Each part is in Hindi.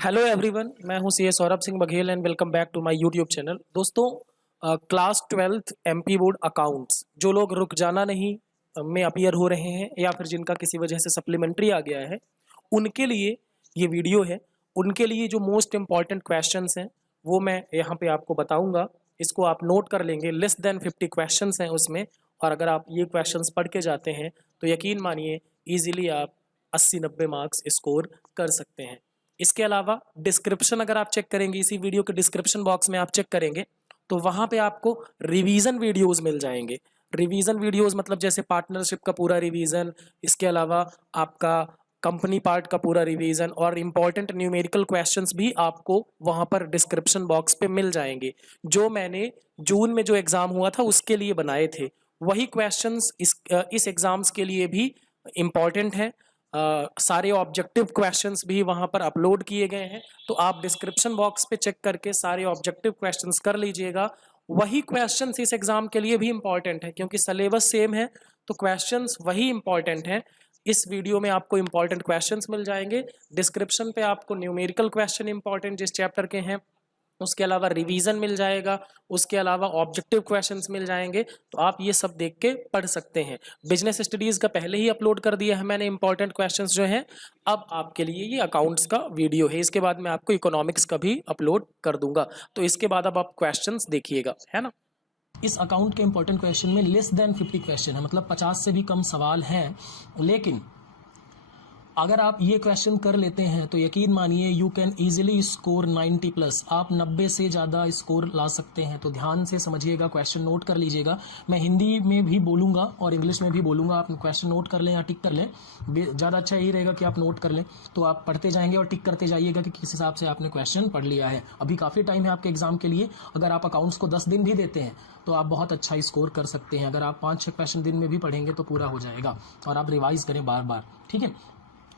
हेलो एवरीवन, मैं हूं CA Saurabh Singh Baghel and welcome back to my YouTube channel. दोस्तों, class 12th MP board accounts जो लोग रुक जाना नहीं में अपीयर हो रहे हैं या फिर जिनका किसी वजह से सप्लीमेंट्री आ गया है, उनके लिए ये वीडियो है। उनके लिए जो मोस्ट इम्पॉर्टेंट क्वेश्चंस हैं वो मैं यहाँ पे आपको बताऊंगा। इसको आप नोट कर लेंगे। लेस देन 50 क्वेश्चंस हैं उसमें, और अगर आप ये क्वेश्चंस पढ़ के जाते हैं तो यकीन मानिए ईजिली आप 80-90 मार्क्स स्कोर कर सकते हैं। इसके अलावा डिस्क्रिप्शन अगर आप चेक करेंगे, इसी वीडियो के डिस्क्रिप्शन बॉक्स में आप चेक करेंगे तो वहाँ पे आपको रिवीजन वीडियोस मिल जाएंगे। रिवीजन वीडियोस मतलब जैसे पार्टनरशिप का पूरा रिवीजन, इसके अलावा आपका कंपनी पार्ट का पूरा रिवीजन और इम्पॉर्टेंट न्यूमेरिकल क्वेश्चंस भी आपको वहाँ पर डिस्क्रिप्शन बॉक्स पे मिल जाएंगे। जो मैंने जून में जो एग्ज़ाम हुआ था उसके लिए बनाए थे, वही क्वेश्चंस इस एग्ज़ाम्स के लिए भी इम्पॉर्टेंट हैं। सारे ऑब्जेक्टिव क्वेश्चंस भी वहां पर अपलोड किए गए हैं, तो आप डिस्क्रिप्शन बॉक्स पे चेक करके सारे ऑब्जेक्टिव क्वेश्चंस कर लीजिएगा। वही क्वेश्चंस इस एग्जाम के लिए भी इंपॉर्टेंट है क्योंकि सिलेबस सेम है, तो क्वेश्चंस वही इंपॉर्टेंट हैं। इस वीडियो में आपको इंपॉर्टेंट क्वेश्चंस मिल जाएंगे। डिस्क्रिप्शन पे आपको न्यूमेरिकल क्वेश्चन इंपॉर्टेंट जिस चैप्टर के हैं, उसके अलावा रिवीजन मिल जाएगा, उसके अलावा ऑब्जेक्टिव क्वेश्चंस मिल जाएंगे, तो आप ये सब देख के पढ़ सकते हैं। बिजनेस स्टडीज का पहले ही अपलोड कर दिया है मैंने इंपॉर्टेंट क्वेश्चंस जो हैं। अब आपके लिए ये अकाउंट्स का वीडियो है, इसके बाद मैं आपको इकोनॉमिक्स का भी अपलोड कर दूंगा। तो इसके बाद अब आप क्वेश्चंस देखिएगा, है ना। इस अकाउंट के इंपॉर्टेंट क्वेश्चन में लेस देन 50 क्वेश्चन है, मतलब 50 से भी कम सवाल हैं। लेकिन अगर आप ये क्वेश्चन कर लेते हैं तो यकीन मानिए you can easily score 90 plus. आप 90 से ज़्यादा स्कोर ला सकते हैं। तो ध्यान से समझिएगा, क्वेश्चन नोट कर लीजिएगा। मैं हिंदी में भी बोलूँगा और इंग्लिश में भी बोलूँगा, आप क्वेश्चन नोट कर लें या टिक कर लें। ज़्यादा अच्छा यही रहेगा कि आप नोट कर लें, तो आप पढ़ते जाएंगे और टिक करते जाइएगा कि किस हिसाब से आपने क्वेश्चन पढ़ लिया है। अभी काफ़ी टाइम है आपके एग्जाम के लिए। अगर आप अकाउंट्स को 10 दिन भी देते हैं तो आप बहुत अच्छा स्कोर कर सकते हैं। अगर आप 5-6 क्वेश्चन दिन में भी पढ़ेंगे तो पूरा हो जाएगा। और आप रिवाइज करें बार बार, ठीक है।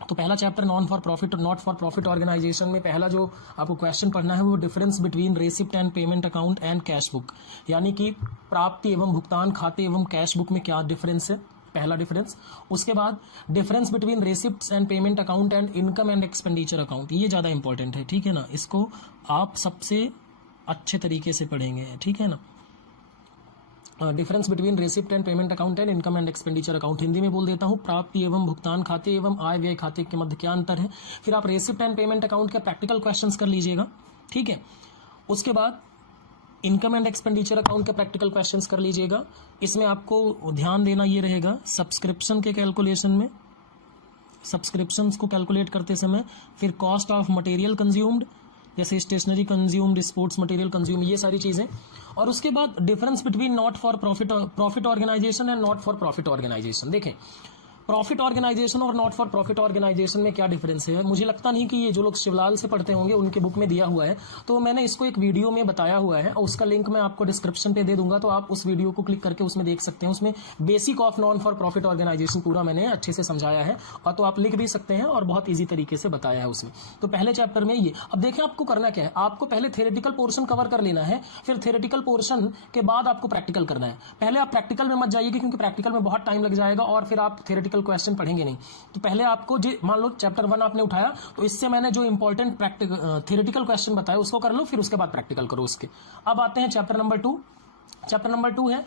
तो पहला चैप्टर नॉन फॉर प्रॉफिट और नॉट फॉर प्रॉफिट ऑर्गेनाइजेशन में पहला जो आपको क्वेश्चन पढ़ना है वो difference between receipt and payment account and cash book, यानी कि प्राप्ति एवं भुगतान खाते एवं कैश बुक में क्या डिफरेंस है, पहला डिफरेंस। उसके बाद difference between receipt and payment account and income and expenditure account, ये ज़्यादा इंपॉर्टेंट है, ठीक है ना। इसको आप सबसे अच्छे तरीके से पढ़ेंगे, ठीक है ना। Difference between receipt and payment account and income and expenditure account, Hindi में बोल देता हूँ, प्राप्ति एवं भुगतान खाते एवं आय व्यय खाते के मध्य क्या अंतर है। फिर आप रेसिप्ट एंड पेमेंट अकाउंट के प्रैक्टिकल क्वेश्चंस कर लीजिएगा, ठीक है। उसके बाद इनकम एंड एक्सपेंडिचर अकाउंट के प्रैक्टिकल क्वेश्चंस कर लीजिएगा। इसमें आपको ध्यान देना ये रहेगा सब्सक्रिप्शन के कैलकुलेशन में, सब्सक्रिप्शंस को कैलकुलेट करते समय, फिर कॉस्ट ऑफ मटेरियल कंज्यूम्ड जैसे stationery consumed, sports material consume, ये सारी चीज़ें। और उसके बाद difference between not for profit organisation and not for profit organisation. देखें, प्रॉफिट ऑर्गेनाइजेशन और नॉट फॉर प्रॉफिट ऑर्गेनाइजेशन में क्या डिफरेंस है। मुझे लगता नहीं कि ये जो लोग शिवलाल से पढ़ते होंगे उनके बुक में दिया हुआ है, तो मैंने इसको एक वीडियो में बताया हुआ है और उसका लिंक मैं आपको डिस्क्रिप्शन पे दे दूंगा, तो आप उस वीडियो को क्लिक करके उसमें देख सकते हैं। उसमें basic of non for profit organisation पूरा मैंने अच्छे से समझाया है, और तो आप लिख भी सकते हैं और बहुत ईजी तरीके से बताया है उसमें। तो पहले चैप्टर में ये, अब देखें आपको करना क्या है। आपको पहले थ्योरेटिकल पोर्शन कवर कर लेना है, फिर थ्योरेटिकल पोर्शन के बाद आपको प्रैक्टिकल करना है। पहले आप प्रैक्टिकल में मत जाइएगा क्योंकि प्रैक्टिकल में बहुत टाइम लग जाएगा और फिर आप थ्योरेटिकल क्वेश्चन पढ़ेंगे नहीं। तो पहले आपको मान लो चैप्टर 1 आपने उठाया, तो इससे मैंने जो इंपॉर्टेंट थ्योरेटिकल क्वेश्चन बताया उसको कर लो, फिर उसके बाद प्रैक्टिकल करो उसके। अब आते हैं चैप्टर नंबर 2। चैप्टर नंबर 2 है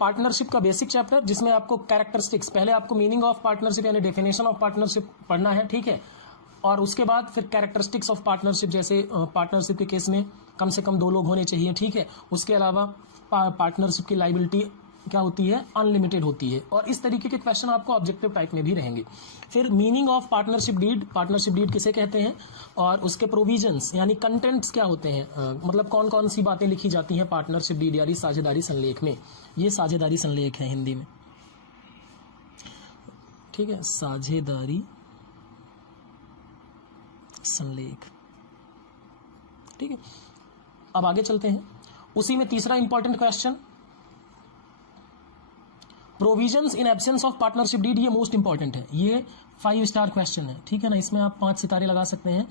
पार्टनरशिप का बेसिक चैप्टर, जिसमें आपको कैरेक्टरिस्टिक्स, पहले आपको मीनिंग ऑफ पार्टनरशिप यानी डेफिनेशन ऑफ पार्टनरशिप पढ़ना है, ठीक है। और उसके बाद फिर कैरेक्टरिस्टिक्स ऑफ पार्टनरशिप, जैसे पार्टनरशिप के केस में कम से कम 2 लोग होने चाहिए, ठीक है। उसके अलावा पार्टनरशिप की लायबिलिटी क्या होती है, अनलिमिटेड होती है। और इस तरीके के क्वेश्चन आपको ऑब्जेक्टिव टाइप में भी रहेंगे। फिर meaning of partnership deed, partnership deed किसे कहते हैं, और उसके प्रोविजंस यानी कंटेंट्स क्या होते हैं, मतलब कौन कौन सी बातें लिखी जाती हैं पार्टनरशिप डीड यानी साझेदारी संलेख में। ये साझेदारी संलेख है हिंदी में, ठीक है, साझेदारी संलेख, ठीक है। अब आगे चलते हैं। उसी में तीसरा important question, provisions in absence of partnership deed, ये मोस्ट इंपॉर्टेंट है, ये 5 स्टार क्वेश्चन है, ठीक है ना। इसमें आप 5 सितारे लगा सकते हैं।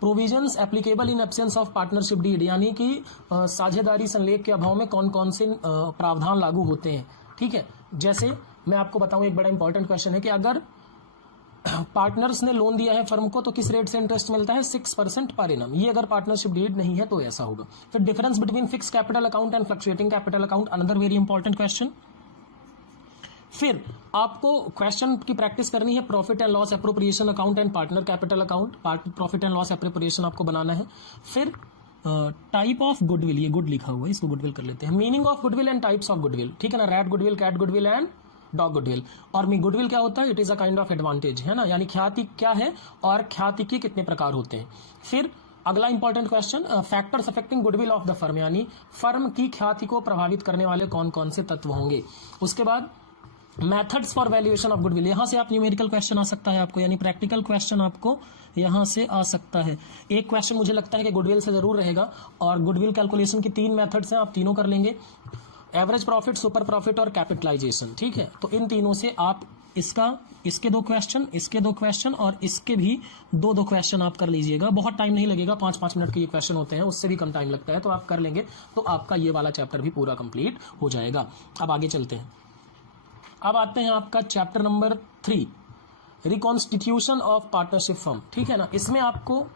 Provisions applicable in absence of partnership deed, यानी कि साझेदारी संलेख के अभाव में कौन कौन से प्रावधान लागू होते हैं, ठीक है। जैसे मैं आपको बताऊं, एक बड़ा इंपॉर्टेंट क्वेश्चन है कि अगर पार्टनर्स ने लोन दिया है फर्म को तो किस रेट से इंटरेस्ट मिलता है 6% पर एनम। ये अगर पार्टनरशिप डीड नहीं है तो ऐसा होगा। फिर difference between fix capital account and fluctuating capital account, another very important question. फिर आपको क्वेश्चन की प्रैक्टिस करनी है profit and loss appropriation account and partner capital account, profit and loss appropriation आपको बनाना है। फिर टाइप ऑफ गुडविल, ये गुड लिखा हुआ है इसको गुडविल कर लेते हैं, meaning of goodwill and types of goodwill, ठीक है ना, rat goodwill, cat goodwill and dog goodwill. और गुडविल क्या होता है, it is a kind of advantage, है ना, यानी ख्याति क्या है और ख्याति के कितने प्रकार होते हैं। फिर अगला important question, factors affecting goodwill of the firm, यानी फर्म की ख्याति को प्रभावित करने वाले कौन कौन से तत्व होंगे। उसके बाद methods for valuation of goodwill, यहां से आप न्यूमेरिकल क्वेश्चन आ सकता है आपको, यानी प्रैक्टिकल क्वेश्चन आपको यहां से आ सकता है। एक क्वेश्चन मुझे लगता है कि गुडविल से जरूर रहेगा, और गुडविल कैलकुलेशन की 3 मेथड्स हैं, आप तीनों कर लेंगे, एवरेज प्रॉफिट, सुपर प्रॉफिट और कैपिटलाइजेशन, ठीक है। तो इन तीनों से आप इसके 2 क्वेश्चन, इसके 2 क्वेश्चन और इसके भी 2 क्वेश्चन आप कर लीजिएगा। बहुत टाइम नहीं लगेगा, 5-5 मिनट के ये क्वेश्चन होते हैं, उससे भी कम टाइम लगता है, तो आप कर लेंगे तो आपका ये वाला चैप्टर भी पूरा कंप्लीट हो जाएगा। अब आगे चलते हैं। अब आते हैं आपका chapter number 3, reconstitution of partnership firm, ठीक है ना। इसमें आपको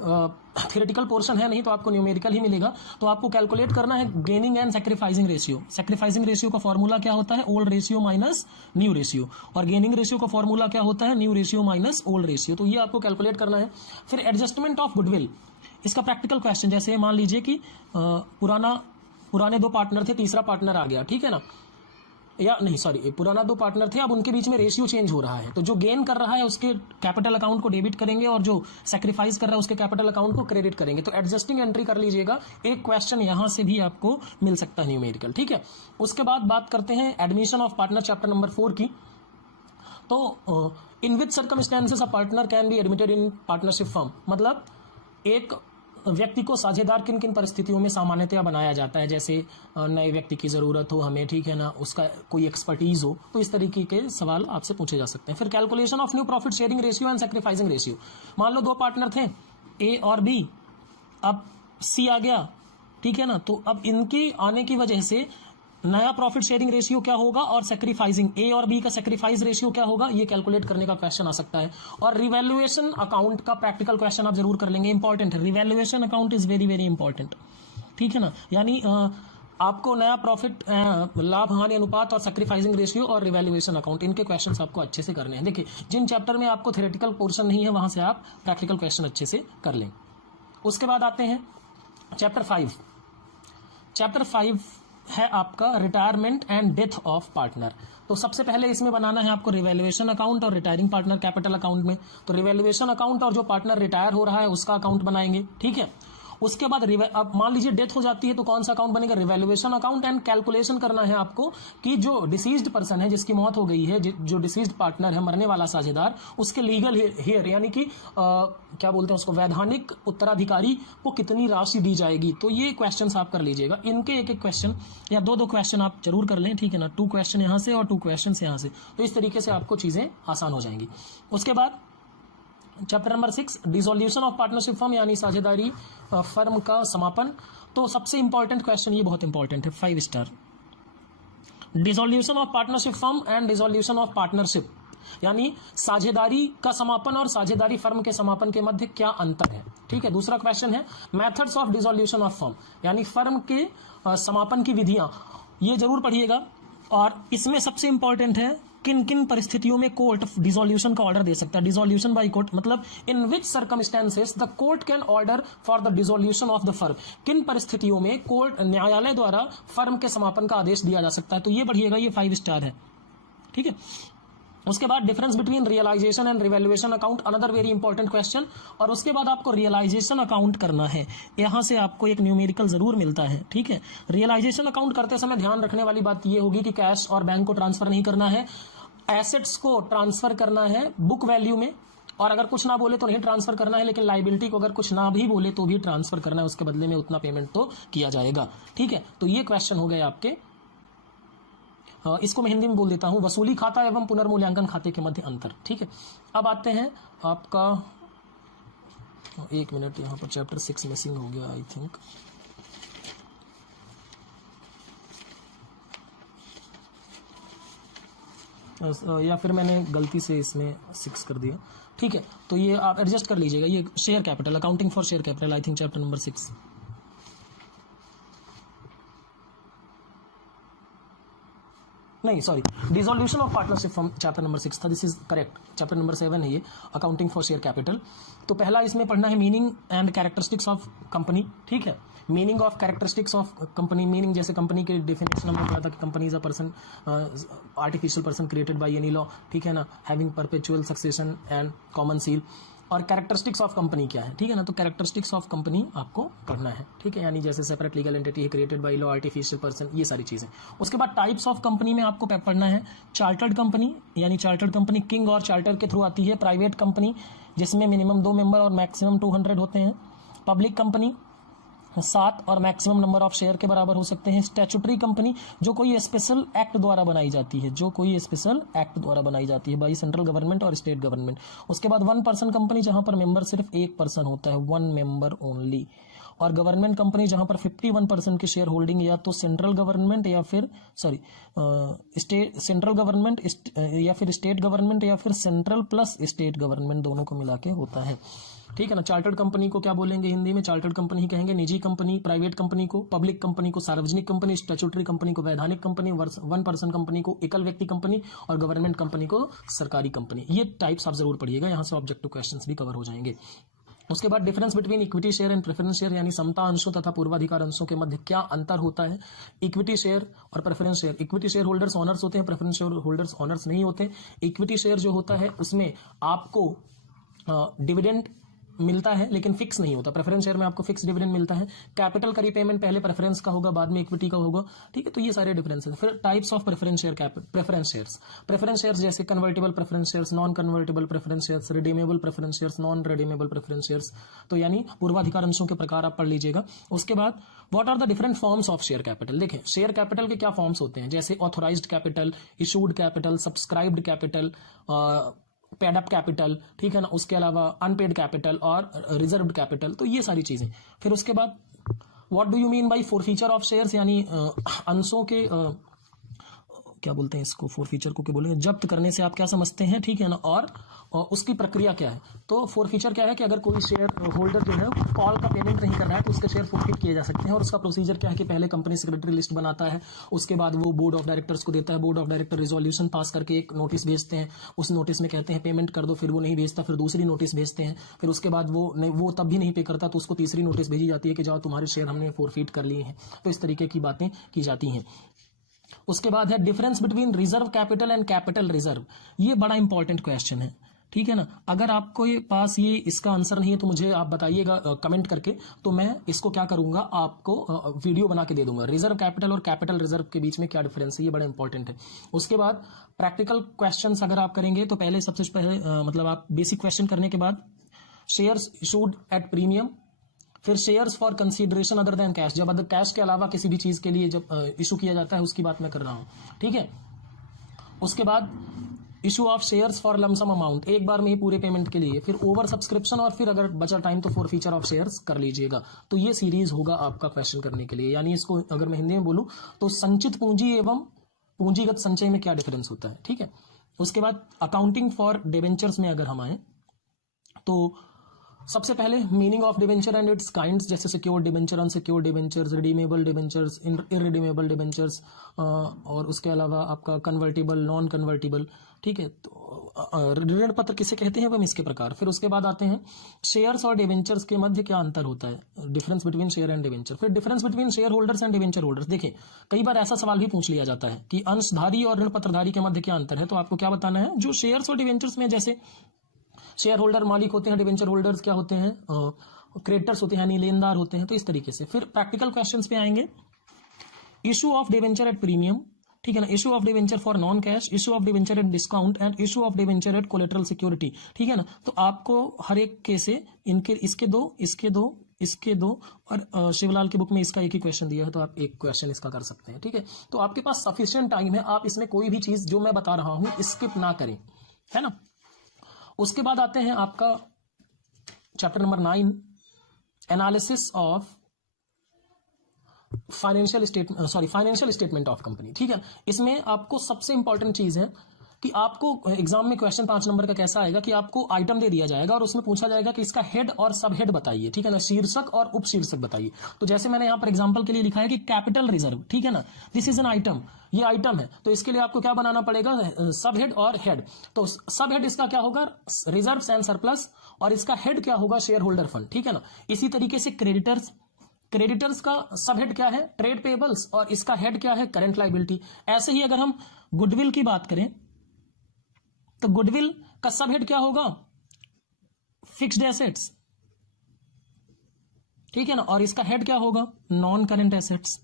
थियोरेटिकल पोर्शन है नहीं, तो आपको न्यूमेरिकल ही मिलेगा। तो आपको कैलकुलेट करना है gaining and sacrificing ratio. Sacrificing ratio का फॉर्मूला क्या होता है, old ratio minus new ratio, और गेनिंग रेशियो का फॉर्मूला क्या होता है, new ratio minus old ratio. तो ये आपको कैलकुलेट करना है। फिर एडजस्टमेंट ऑफ गुडविल, इसका प्रैक्टिकल क्वेश्चन, जैसे मान लीजिए कि पुराने 2 पार्टनर थे, तीसरा पार्टनर आ गया, ठीक है ना, या नहीं सॉरी, पुराना 2 पार्टनर थे, अब उनके बीच में रेशियो चेंज हो रहा है, तो जो गेन कर रहा है उसके कैपिटल अकाउंट को डेबिट करेंगे और जो सैक्रिफाइस कर रहा है उसके कैपिटल अकाउंट को क्रेडिट करेंगे। तो एडजस्टिंग एंट्री कर लीजिएगा, एक क्वेश्चन यहां से भी आपको मिल सकता है न्यूमेरिकल, ठीक है। उसके बाद बात करते हैं admission of partner chapter number 4 की। तो in which circumstances a partner can be admitted in partnership firm, मतलब एक व्यक्ति को साझेदार किन किन परिस्थितियों में सामान्यतया बनाया जाता है, जैसे नए व्यक्ति की जरूरत हो हमें, ठीक है ना, उसका कोई एक्सपर्टीज हो, तो इस तरीके के सवाल आपसे पूछे जा सकते हैं। फिर calculation of new profit sharing ratio and sacrificing ratio, मान लो 2 पार्टनर थे ए और बी, अब सी आ गया, ठीक है ना, तो अब इनके आने की वजह से नया प्रॉफिट शेयरिंग रेशियो क्या होगा और सैक्रिफाइसिंग ए और बी का सैक्रिफाइस रेशियो क्या होगा, ये कैलकुलेट करने का क्वेश्चन आ सकता है। और रिवैल्यूएशन अकाउंट का प्रैक्टिकल क्वेश्चन आप जरूर कर लेंगे, इंपॉर्टेंट है, revaluation account is very very important, ठीक है ना, यानी आपको नया प्रॉफिट, लाभ हानि अनुपात और सैक्रिफाइसिंग रेशियो और रिवैल्यूएशन अकाउंट, इनके क्वेश्चंस आपको अच्छे से करने हैं। देखिए, जिन चैप्टर में आपको थ्योरेटिकल पोर्शन नहीं है वहां से आप प्रैक्टिकल क्वेश्चन अच्छे से कर लें। उसके बाद आते हैं चैप्टर 5। चैप्टर 5 है आपका retirement and death of partner. तो सबसे पहले इसमें बनाना है आपको रिवैल्यूएशन अकाउंट और रिटायरिंग पार्टनर कैपिटल अकाउंट में। तो रिवैल्यूएशन अकाउंट और जो पार्टनर रिटायर हो रहा है उसका अकाउंट बनाएंगे, ठीक है। उसके बाद अब मान लीजिए डेथ हो जाती है तो कौन सा अकाउंट बनेगा, रिवैल्यूएशन अकाउंट, एंड कैलकुलेशन करना है आपको कि जो डिसीज्ड पर्सन है, जिसकी मौत हो गई है, जो डिसीज्ड पार्टनर है, मरने वाला साझेदार, उसके लीगल हेयर यानी कि क्या बोलते हैं उसको, वैधानिक उत्तराधिकारी को कितनी राशि दी जाएगी। तो ये क्वेश्चंस आप कर लीजिएगा, इनके एक क्वेश्चन या 2 क्वेश्चन आप जरूर कर लें, ठीक है ना, 2 क्वेश्चन यहां से और 2 क्वेश्चन यहां से, तो इस तरीके से आपको चीजें आसान हो जाएंगी। उसके बाद chapter number 6, dissolution of partnership firm, यानी साझेदारी फर्म का समापन। तो सबसे इंपॉर्टेंट क्वेश्चन, ये बहुत इंपॉर्टेंट है, 5 star, dissolution of partnership firm and dissolution of partnership, यानी साझेदारी का समापन और साझेदारी फर्म के समापन के मध्य क्या अंतर है, ठीक है। दूसरा क्वेश्चन है methods of dissolution of firm, यानी फर्म के समापन की विधियां, ये जरूर पढ़िएगा। और इसमें सबसे इंपॉर्टेंट है किन किन परिस्थितियों में कोर्ट डिसोल्यूशन का ऑर्डर दे सकता है, डिसोल्यूशन बाय कोर्ट, मतलब in which circumstances the court can order for the dissolution of the firm, किन परिस्थितियों में कोर्ट न्यायालय द्वारा फर्म के समापन का आदेश दिया जा सकता है। तो ये पढ़िएगा, ये 5 स्टार है, ठीक है। उसके बाद difference between realisation and revaluation account, another very important question. और उसके बाद आपको रियलाइजेशन अकाउंट करना है, यहां से आपको एक न्यूमेरिकल जरूर मिलता है, ठीक है। रियलाइजेशन अकाउंट करते समय ध्यान रखने वाली बात यह होगी कि कैश और बैंक को ट्रांसफर नहीं करना है, एसेट्स को ट्रांसफर करना है बुक वैल्यू में, और अगर कुछ ना बोले तो नहीं ट्रांसफर करना है, लेकिन लाइबिलिटी को अगर कुछ ना भी बोले तो भी ट्रांसफर करना है, उसके बदले में उतना पेमेंट तो किया जाएगा, ठीक है। तो ये क्वेश्चन हो गए आपके, इसको मैं हिंदी में बोल देता हूं, वसूली खाता एवं पुनर्मूल्यांकन खाते के मध्य अंतर, ठीक है। अब आते हैं आपका, 1 मिनट, यहां पर चैप्टर 6 मिसिंग हो गया आई थिंक, या फिर मैंने गलती से इसमें 6 कर दिया, ठीक है। तो ये आप एडजस्ट कर लीजिएगा, ये share capital, accounting for share capital, I think chapter number 6। नहीं sorry, dissolution of partnership from chapter number 6 था, this is correct, chapter number 7 है ये, अकाउंटिंग फॉर शेयर कैपिटल। तो पहला इसमें पढ़ना है meaning and characteristics of company, ठीक है। Meaning of characteristics of company, meaning जैसे कंपनी के डेफिनेशन हमने पढ़ा था कि company is a person, artificial person created by any law, ठीक है ना, having perpetual succession and common seal. और कैरेक्टरिस्टिक्स ऑफ कंपनी क्या है, ठीक है ना, तो कैरेक्टरिस्टिक्स ऑफ कंपनी आपको पढ़ना है, ठीक है, यानी जैसे सेपरेट लीगल एंटिटी है, created by law, artificial person, ये सारी चीजें। उसके बाद टाइप्स ऑफ कंपनी में आपको पढ़ना है चार्टर्ड कंपनी, यानी चार्टर्ड कंपनी किंग और चार्टर के थ्रू आती है। प्राइवेट कंपनी जिसमें मिनिमम 2 मेंबर और मैक्सिमम 200 होते हैं। पब्लिक कंपनी 7 और मैक्सिमम नंबर ऑफ शेयर के बराबर हो सकते हैं। स्टैट्यूटरी कंपनी जो कोई स्पेशल एक्ट द्वारा बनाई जाती है, जो कोई स्पेशल एक्ट द्वारा बनाई जाती है बाई सेंट्रल गवर्नमेंट और स्टेट गवर्नमेंट। उसके बाद 1 पर्सन कंपनी जहां पर मेंबर सिर्फ 1 पर्सन होता है, 1 मेंबर ओनली। और गवर्नमेंट कंपनी जहां पर 51% की शेयर होल्डिंग या तो सेंट्रल गवर्नमेंट या फिर स्टेट, सेंट्रल गवर्नमेंट या फिर स्टेट गवर्नमेंट या फिर सेंट्रल प्लस स्टेट गवर्नमेंट दोनों को मिला के होता है, ठीक है ना। चार्टर्ड कंपनी को क्या बोलेंगे हिंदी में, चार्टर्ड कंपनी ही कहेंगे। निजी कंपनी प्राइवेट कंपनी को, पब्लिक कंपनी को सार्वजनिक कंपनी, स्टैट्यूटरी कंपनी को वैधानिक कंपनी, 1 पर्सन कंपनी को एकल व्यक्ति कंपनी और गवर्नमेंट कंपनी को सरकारी कंपनी। ये टाइप्स आप जरूर पढ़िएगा, यहां से ऑब्जेक्टिव क्वेश्चंस भी कवर हो जाएंगे। उसके बाद difference between equity share and preference share, यानी समता अंशों तथा पूर्वाधिकार अंशों के मध्य क्या अंतर होता है। इक्विटी शेयर और preference share, equity share holders honours होते हैं, प्रेफरेंस शेयर होल्डर्स ऑनर्स नहीं होते। इक्विटी शेयर जो होता है उसमें आपको डिविडेंड मिलता है लेकिन फिक्स नहीं होता, प्रेफरेंस शेयर में आपको फिक्स डिविडेंड मिलता है। कैपिटल का रिपेमेंट पहले प्रेफरेंस का होगा, बाद में इक्विटी का होगा, ठीक है। तो ये सारे डिफरेंस है। फिर types of preference share, preference shares जैसे convertible preference shares, non convertible preference shares, redeemable preference shares, non redeemable preference shares, तो यानी पूर्वाधिकार अंशों के प्रकार आप पढ़ लीजिएगा। उसके बाद what are the different forms of share capital. देखें शेयर कैपिटल के क्या फॉर्म्स होते हैं, जैसे authorised capital, issued capital, subscribed capital, paid up capital, ठीक है ना। उसके अलावा अनपेड कैपिटल और रिजर्व्ड कैपिटल, तो ये सारी चीजें। फिर उसके बाद what do you mean by forfeiture of shares, यानी अंशों के क्या बोलते हैं इसको, फोरफीचर को क्या बोलेंगे, जब्त करने से आप क्या समझते हैं, ठीक है ना। और उसकी प्रक्रिया क्या है। तो फोरफीचर क्या है कि अगर कोई शेयर होल्डर जो है कॉल का पेमेंट नहीं कर रहा है तो उसके शेयर फोरफीट किए जा सकते हैं। और उसका प्रोसीजर क्या है कि पहले कंपनी सेक्रेटरी लिस्ट बनाता है, उसके बाद वो बोर्ड ऑफ डायरेक्टर्स को देता है, board of director resolution pass करके एक नोटिस भेजते हैं, उस नोटिस में कहते हैं पेमेंट कर दो, फिर वो नहीं भेजता, फिर दूसरी नोटिस भेजते हैं, फिर उसके बाद वो तब भी नहीं पे करता तो उसको तीसरी नोटिस भेजी जाती है कि जाओ तुम्हारे शेयर हमने फोरफीट कर लिए हैं। तो इस तरीके की बातें की जाती हैं। उसके बाद है difference between reserve capital and capital reserve, ये बड़ा इंपॉर्टेंट क्वेश्चन है, ठीक है ना। अगर आपको ये पास ये इसका आंसर नहीं है तो मुझे आप बताइएगा कमेंट करके, तो मैं इसको क्या करूंगा, आपको वीडियो बना के दे दूंगा। रिजर्व कैपिटल और कैपिटल रिजर्व के बीच में क्या डिफरेंस है, ये बड़ा इंपॉर्टेंट है। उसके बाद प्रैक्टिकल क्वेश्चंस अगर आप करेंगे तो पहले सबसे पहले मतलब आप बेसिक क्वेश्चन करने के बाद शेयर्स इशूड एट प्रीमियम, फिर shares for consideration other than cash, जब अदर कैश के अलावा किसी भी चीज के लिए जब इशू किया जाता है उसकी बात मैं कर रहा हूं, ठीक है। उसके बाद issue of shares for lump sum amount, एक बार में ही पूरे पेमेंट के लिए, फिर ओवर सब्सक्रिप्शन, और फिर अगर बचा टाइम तो फोरफीचर ऑफ शेयर्स कर लीजिएगा। तो ये सीरीज होगा आपका क्वेश्चन करने के लिए, यानी इसको अगर मैं हिंदी में बोलूं तो संचित पूंजी एवं पूंजीगत संचय में क्या डिफरेंस होता है, ठीक है। उसके बाद अकाउंटिंग फॉर डिबेंचर्स में अगर हम आए तो सबसे पहले meaning of debenture and its kinds, जैसे secured debenture, unsecured debentures, redeemable debentures, irredeemable debentures, और उसके अलावा आपका कन्वर्टिबल, नॉन कन्वर्टिबल, ठीक है। तो ऋण पत्र किसे कहते हैं एवं इसके प्रकार। फिर उसके बाद आते हैं शेयर्स और डिबेंचर्स के मध्य क्या अंतर होता है, difference between share and debenture. फिर difference between share holders and debenture holders. देखिए कई बार ऐसा सवाल भी पूछ लिया जाता है कि अंशधारी और ऋण पत्रधारी के मध्य क्या अंतर है, तो आपको क्या बताना है, जो शेयर्स और डिबेंचर्स में जैसे शेयर होल्डर मालिक होते हैं, डिबेंचर होल्डर्स क्या होते हैं, क्रेडिटर्स होते हैं यानी लेनदार होते हैं, तो इस तरीके से। फिर प्रैक्टिकल क्वेश्चंस पे आएंगे, issue of debenture at premium, ठीक है ना, issue of debenture for non cash, issue of debenture at discount and issue of debenture at collateral security, ठीक है ना। तो आपको हर एक के से इनके इसके दो और शिवलाल की बुक में इसका एक ही क्वेश्चन दिया है तो आप एक क्वेश्चन इसका कर सकते हैं, ठीक है। तो आपके पास सफिशिएंट टाइम है, आप इसमें कोई भी चीज जो मैं बता रहा हूं स्किप ना करें, है ना। उसके बाद आते हैं आपका chapter number 9, analysis of financial statement of company, ठीक है। इसमें आपको सबसे इंपॉर्टेंट चीज है कि आपको एग्जाम में क्वेश्चन 5 नंबर का कैसा आएगा कि आपको आइटम दे दिया जाएगा और उसमें पूछा जाएगा कि इसका हेड और सब हेड बताइए, ठीक है ना, शीर्षक और उपशीर्षक बताइए। तो जैसे मैंने यहाँ पर एग्जाम्पल के लिए लिखा है कि कैपिटल रिजर्व, ठीक है ना, दिस इज एन आइटम, ये आइटम है, तो इसके लिए आपको क्या बनाना पड़ेगा, सब हेड और हेड। तो सब हेड इसका क्या होगा, रिजर्व्स एंड सरप्लस, और इसका हेड क्या होगा, शेयर होल्डर फंड, ठीक है ना। इसी तरीके से क्रेडिटर्स का सब हेड क्या है, ट्रेड पेबल्स, और इसका हेड क्या है, करंट लायबिलिटी। ऐसे ही अगर हम गुडविल की बात करें तो गुडविल का सब हेड क्या होगा, फिक्स्ड एसेट्स, ठीक है ना, और इसका हेड क्या होगा, नॉन करंट एसेट्स।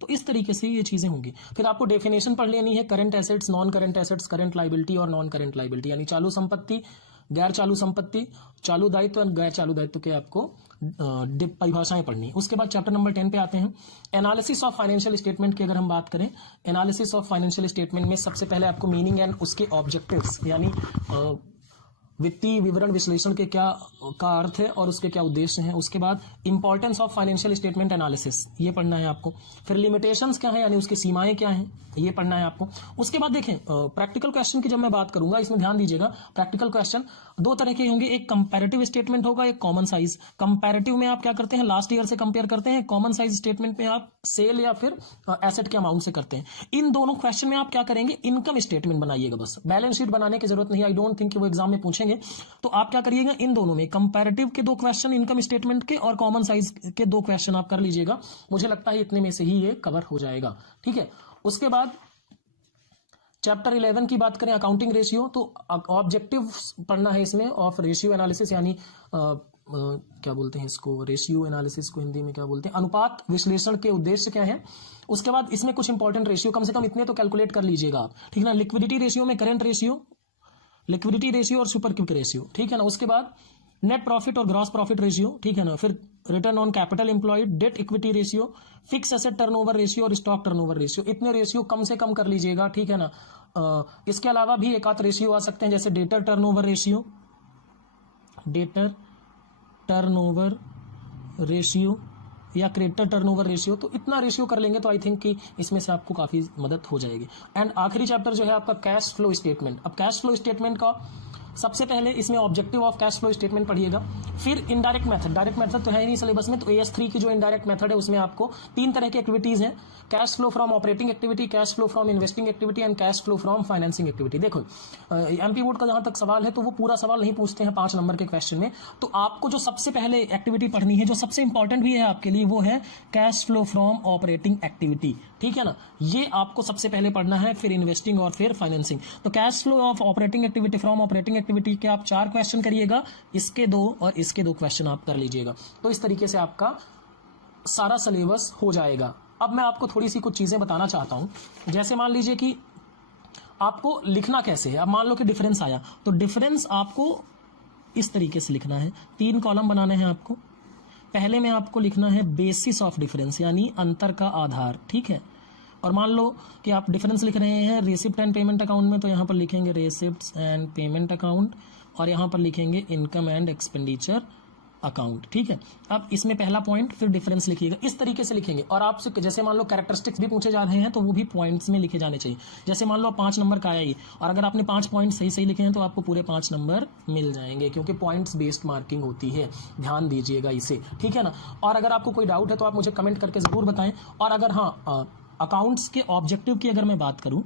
तो इस तरीके से ये चीजें होंगी। फिर आपको डेफिनेशन पढ़ लेनी है, current assets, non current assets, current liability और नॉन करंट लायबिलिटी, यानी चालू संपत्ति, गैर चालू संपत्ति, चालू दायित्व और गैर चालू दायित्व के आपको परिभाषाएं पढ़नी है। उसके बाद चैप्टर नंबर 10 पे आते हैं, एनालिसिस ऑफ फाइनेंशियल स्टेटमेंट की अगर हम बात करें, एनालिसिस ऑफ फाइनेंशियल स्टेटमेंट में सबसे पहले आपको मीनिंग एंड उसके ऑब्जेक्टिव्स, यानी वित्तीय विवरण विश्लेषण के क्या का अर्थ है और उसके क्या उद्देश्य हैं। उसके बाद importance of financial statement analysis, ये पढ़ना है आपको। फिर लिमिटेशंस क्या है, यानी उसकी सीमाएं क्या हैं, ये पढ़ना है आपको। उसके बाद देखें प्रैक्टिकल क्वेश्चन की जब मैं बात करूंगा, इसमें ध्यान दीजिएगा, प्रैक्टिकल क्वेश्चन दो तरह के होंगे, एक कंपैरेटिव स्टेटमेंट होगा, एक कॉमन साइज। कंपैरेटिव में आप क्या करते हैं, लास्ट ईयर से कंपेयर करते हैं, कॉमन साइज स्टेटमेंट में आप सेल या फिर एसेट के अमाउंट से करते हैं। इन दोनों क्वेश्चन में आप क्या करेंगे, इनकम स्टेटमेंट बनाइएगा, बस बैलेंस शीट बनाने की जरूरत नहीं, आई डोंट थिंक कि वो एग्जाम में पूछेंगे। तो आप क्या करिएगा, इन दोनों में कंपैरेटिव के 2 क्वेश्चन इनकम स्टेटमेंट के और कॉमन साइज के 2 क्वेश्चन आप कर लीजिएगा। मुझे लगता है इतने में से ही ये कवर हो जाएगा, ठीक है। उसके बाद चैप्टर 11 की बात करें, अकाउंटिंग रेशियो, तो ऑब्जेक्टिव पढ़ना है इसमें ऑफ रेशियो एनालिसिस, यानी क्या बोलते हैं इसको, रेशियो एनालिसिस को हिंदी में क्या बोलते हैं, अनुपात विश्लेषण के उद्देश्य क्या है। उसके बाद इसमें कुछ इंपॉर्टेंट रेशियो, कम से कम इतने तो कैलकुलेट कर लीजिएगा आप, ठीक है ना। लिक्विडिटी रेशियो में करंट रेशियो, लिक्विडिटी रेशियो और सुपर क्विक रेशियो, ठीक है ना। उसके बाद नेट प्रॉफिट और ग्रॉस प्रॉफिट रेशियो, ठीक है ना। फिर return on capital employed, debt equity ratio, fix asset turnover ratio और स्टॉक टर्नओवर रेशियो, इतने रेशियो कम से कम कर लीजिएगा, ठीक है ना। इसके अलावा भी एक आध रेशियो आ सकते हैं, जैसे debtor turnover ratio, debtor turnover ratio या क्रेडिटर टर्नओवर रेशियो। तो इतना रेशियो कर लेंगे तो आई थिंक कि इसमें से आपको काफी मदद हो जाएगी। एंड आखिरी चैप्टर जो है आपका कैश फ्लो स्टेटमेंट। अब कैश फ्लो स्टेटमेंट का सबसे पहले इसमें objective of cash flow statement पढ़िएगा, फिर इनडायरेक्ट मेथड, डायरेक्ट मेथड तो है ही नहीं सिलेबस में, तो AS3 की जो इनडायरेक्ट मेथड है उसमें आपको 3 तरह की एक्टिविटीज हैं, cash flow from operating activity, cash flow from investing activity and cash flow from financing activity. देखो एमपी बोर्ड का जहां तक सवाल है तो वो पूरा सवाल नहीं पूछते हैं 5 नंबर के क्वेश्चन में, तो आपको जो सबसे पहले एक्टिविटी पढ़नी है, जो सबसे इंपॉर्टेंट भी है आपके लिए, वो है cash flow from operating activity, ठीक है ना। ये आपको सबसे पहले पढ़ना है, फिर इन्वेस्टिंग और फिर फाइनेंसिंग। तो cash flow of operating activity from operating activity के आप 4 क्वेश्चन करिएगा, इसके 2 और इसके 2 क्वेश्चन आप कर लीजिएगा। तो इस तरीके से आपका सारा सिलेबस हो जाएगा। अब मैं आपको थोड़ी सी कुछ चीजें बताना चाहता हूं, जैसे मान लीजिए कि आपको लिखना कैसे है। अब मान लो कि डिफरेंस आया, तो डिफरेंस आपको इस तरीके से लिखना है, 3 कॉलम बनाने हैं आपको। पहले में आपको लिखना है बेसिस ऑफ डिफरेंस, यानी अंतर का आधार, ठीक है। और मान लो कि आप डिफरेंस लिख रहे हैं रिसिप्ट एंड पेमेंट अकाउंट में, तो यहां पर लिखेंगे रिसिप्ट्स एंड पेमेंट अकाउंट, और यहां पर लिखेंगे इनकम एंड एक्सपेंडिचर अकाउंट, ठीक है। अब इसमें पहला पॉइंट, फिर डिफरेंस लिखिएगा, इस तरीके से लिखेंगे। और आपसे जैसे मान लो कैरेक्टरिस्टिक्स भी पूछे जा रहे हैं तो वो भी पॉइंट्स में लिखे जाने चाहिए। जैसे मान लो 5 नंबर का आया ही, और अगर आपने 5 पॉइंट सही सही लिखे हैं तो आपको पूरे 5 नंबर मिल जाएंगे, क्योंकि पॉइंट्स बेस्ड मार्किंग होती है, ध्यान दीजिएगा इसे, ठीक है ना। और अगर आपको कोई डाउट है तो आप मुझे कमेंट करके जरूर बताएं। और अगर हाँ अकाउंट्स के ऑब्जेक्टिव की अगर मैं बात करूं,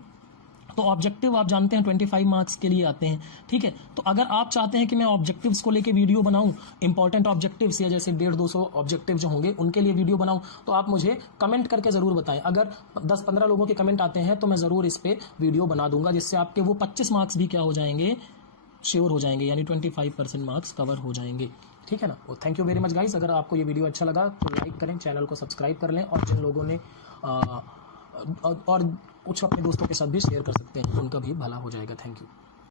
तो ऑब्जेक्टिव आप जानते हैं 25 मार्क्स के लिए आते हैं, ठीक है। तो अगर आप चाहते हैं कि मैं ऑब्जेक्टिव्स को लेके वीडियो बनाऊं, इंपॉर्टेंट ऑब्जेक्टिव्स या जैसे 150-200 ऑब्जेक्टिव जो होंगे उनके लिए वीडियो बनाऊं, तो आप मुझे कमेंट करके जरूर बताएं। अगर 10-15 लोगों के कमेंट आते हैं तो मैं जरूर इस पे वीडियो बना दूंगा, जिससे आपके वो 25 मार्क्स भी क्या हो जाएंगे, श्योर हो जाएंगे, यानी 25% मार्क्स कवर हो जाएंगे, ठीक है ना। Thank you very much guys. अगर आपको ये वीडियो अच्छा लगा तो लाइक करें, चैनल को सब्सक्राइब कर लें, और जिन लोगों ने और कुछ अपने दोस्तों के साथ भी शेयर कर सकते हैं, उनका भी भला हो जाएगा। Thank you.